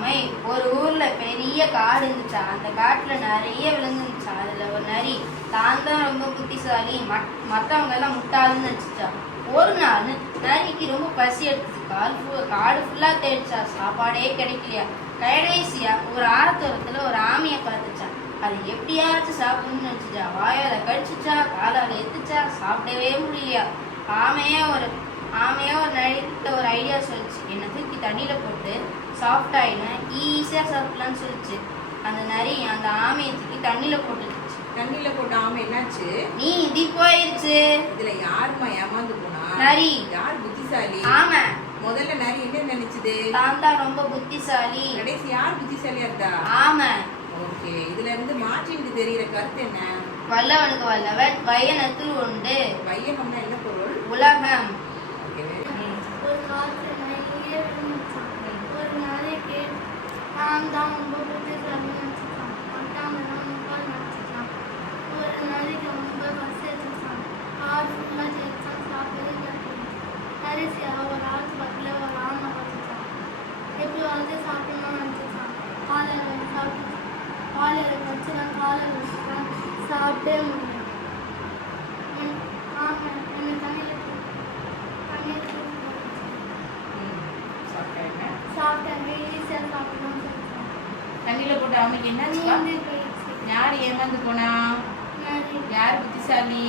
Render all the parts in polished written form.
ஆமை. ஒரு ஊர்ல பெரிய காடு இருந்துச்சா. அந்த காட்டுல நிறைய விலங்கு இருந்துச்சா. அதுல ஒரு நரி தான் தான் ரொம்ப புத்திசாலி, மற்றவங்க எல்லாம் முட்டாளுன்னு நினைச்சுச்சா. ஒரு நாள் நரிக்கு ரொம்ப பசி எடுத்துச்சு. காடு ஃபுல்லா தேடிச்சா, சாப்பாடே கிடைக்கலையா. கடைசியா ஒரு ஆரத்தோரத்துல ஒரு ஆமையை பார்த்துச்சா. அது எப்படியாச்சும் சாப்பிடணும்னு நினைச்சுச்சா. வாயால கடிச்சுச்சா, காலால எத்துச்சா, சாப்பிடவே முடியலையா. ஆமையா ஒரு நரிகிட்ட ஒரு ஐடியா சொல்லிச்சு. என்னை தூக்கி தண்ணியில போட்டு சாஃப்ட் ஆயிடும், ஈஸியா சாப்பிடலாம்னு சொல்லிச்சு. அந்த நரி அந்த ஆமையை தூக்கி தண்ணியில போட்டுச்சு. தண்ணியில போட்ட ஆமை என்னாச்சு? நீந்தி போயிருச்சு. இதுல யாருமா ஏமாந்து போனா? நரி. யார் புத்திசாலி? ஆமை. முதல்ல நரி என்ன நினைச்சது? தான் தான் ரொம்ப புத்திசாலி. கடைசி யார் புத்திசாலியா இருந்தா? ஆமை. ஓகே, இதுல இருந்து மாற்றிட்டு தெரியுற கருத்து என்ன? வல்லவனுக்கு வல்லவன் வையனத்தில் உண்டு. வையகம்னா என்ன பொருள்? உலகம். ஓகே. ஒரு காலத்துல நிறைய இருந்துச்சு. ஒரு நாளைக்கு நான் தான் ரொம்ப புத்திசாலி நினச்சிட்டான். மற்றவங்கலாம் முக்கால் நினச்சிட்டான். ஒரு நாளைக்கு ரொம்ப பஸ் எடுத்துச்சான். கார் ஃபுல்லாக ஜெயிச்சான். சாப்பிடவே கிடைக்கும். கடைசியாக ஒரு ஆள் பக்கத்தில் ஒரு ஆமை பார்த்துச்சான். எப்படி வந்து சாப்பிடணும்னு நினச்சிச்சான். காலையில் சாப்பிட்டு காலையில் வச்சு நான் காலையில் வச்சுட்டான். சாப்பிட்டே முடியும். ஆமாம், என்னை தண்ணியில் சாப்பிட்டாங்க. ஈஸியாக சாப்பிடணும்னு சொல்லிட்டாங்க. தண்ணியில போட்ட ஆமைக்கு என்னாச்சுப்பா? யார் ஏமாந்து போனா? யார் புத்திசாலி?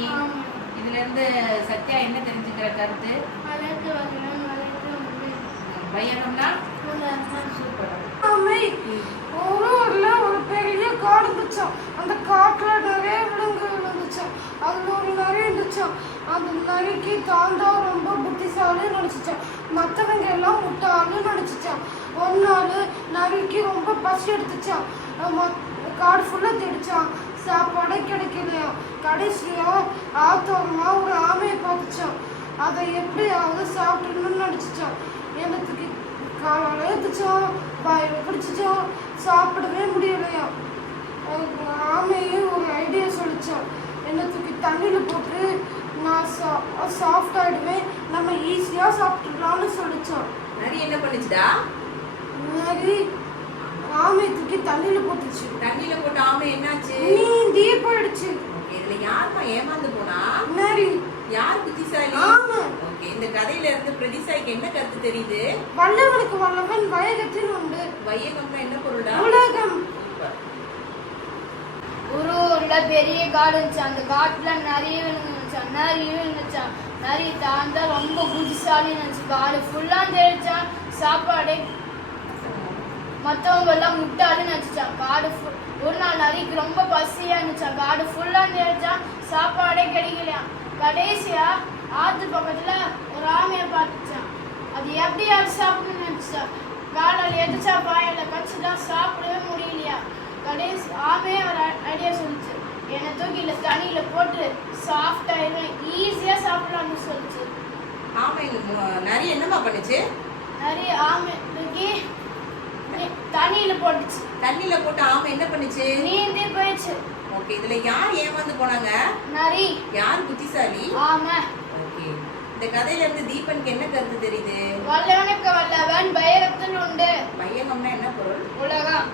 இதுல இருந்து சத்யா என்ன தெரிஞ்சுக்கிற கருத்து? வளர்த்து வரணும், வளர்த்து வந்து வையகம்னா சூப்பர். ஒரு ஊர்ல ஒரு பெரிய காடு இருந்துச்சாம். அந்த காட்டுல நிறைய விலங்குகள் இருந்துச்சாம். அதுல ஒரு நரி இருந்துச்சாம். அந்த நரிக்கு தான் ரொம்ப புத்திசாலி நினைச்சிச்சான். மற்றவங்க எல்லாம் முட்டாள்னு நினைச்சிச்சான். ஒரு நாள் நரிக்கு ரொம்ப பசி எடுத்துச்சான். காடு ஃபுல்லா தேடிச்சான். சாப்பாடே கிடைக்கலையா. கடைசியா ஆத்தோரமா ஒரு ஆமையை பார்த்துச்சான். அதை எப்படியாவது சாப்பிடணும்னு நினைச்சிச்சான். எனக்கு காலால ஏத்துச்சான், வாயில பிடிச்சிச்சான், சாப்பிடவே முடியலையா. ஆமையே ஒரு ஐடியா சொல்லிச்சான். என்னை தூக்கி தண்ணியில போட்டு நான் சாஃப்ட் ஆயிடுவேன், நம்ம ஈஸியா சாப்பிட்டுடலாம்னு சொல்லிச்சான். நரி என்ன பண்ணுச்சுடா? நரி ஆமையை தூக்கி தண்ணியில போட்டுச்சு. தண்ணியில போட்ட ஆமை என்னாச்சு? நீந்தி போயிடுச்சு. ஓகே, இதுல யாருமா ஏமாந்து போனா? நரி. யார் புத்திசாலி? ஆமை. ஓகே, இந்த கதையில இருந்து பிரதிசாய்க்கு என்ன கருத்து தெரியுது? வல்லவனுக்கு வல்லவன் வையகத்தில் உண்டு. வையகம்னா என்ன பொருள்டா? உலகம். ஒரு ஊர்ல பெரிய காடு இருந்துச்சு. அந்த காட்டுல நிறைய விலங்கு இருந்துச்சான். நரி தான் தான் ரொம்ப புத்திசாலி நினைச்சு. காடு ஃபுல்லா தேடிச்சான். சாப்பாடே மற்றவங்க எல்லாம் முட்டாளு நினைச்சான். ஒரு நாள் நரிக்கு ரொம்ப பசியா இருந்துச்சான். காடு ஃபுல்லா தேடிச்சான். சாப்பாடே கிடைக்கலையா. கடைசியா ஆத்து பக்கத்துல ஒரு ஆமையை பார்த்துச்சான். அது எப்படியாவது சாப்பிடணும்னு நினைச்சான். காலால் எதிர்ச்சா, வாயில கடிச்சுதான், சாப்பிடவே முடியலையா. கடைசி ஆமையே ஒரு ஐடியா சொல்லிச்சு. என்னை தூக்கில தண்ணியில போட்டு சாஃப்ட் ஆயிடுவேன், ஈஸியா சாப்பிடலாம்னு சொல்லிச்சு. ஆமை நரி என்னமா பண்ணுச்சு? நிறைய ஆமை தூக்கி தண்ணியில போட்டுச்சு. தண்ணியில போட்ட ஆமை என்ன பண்ணுச்சு? நீந்தி போயிடுச்சு. ஓகே, இதுல யார் ஏமாந்து போனாங்க? நரி. யார் புத்திசாலி? ஆமை. ஓகே, இந்த கதையில இருந்து தீபனுக்கு என்ன கருத்து தெரியுது? வல்லவனுக்கு வல்லவன் வையகத்தில் உண்டு. வையகம்னா என்ன பொருள்? உலகம்.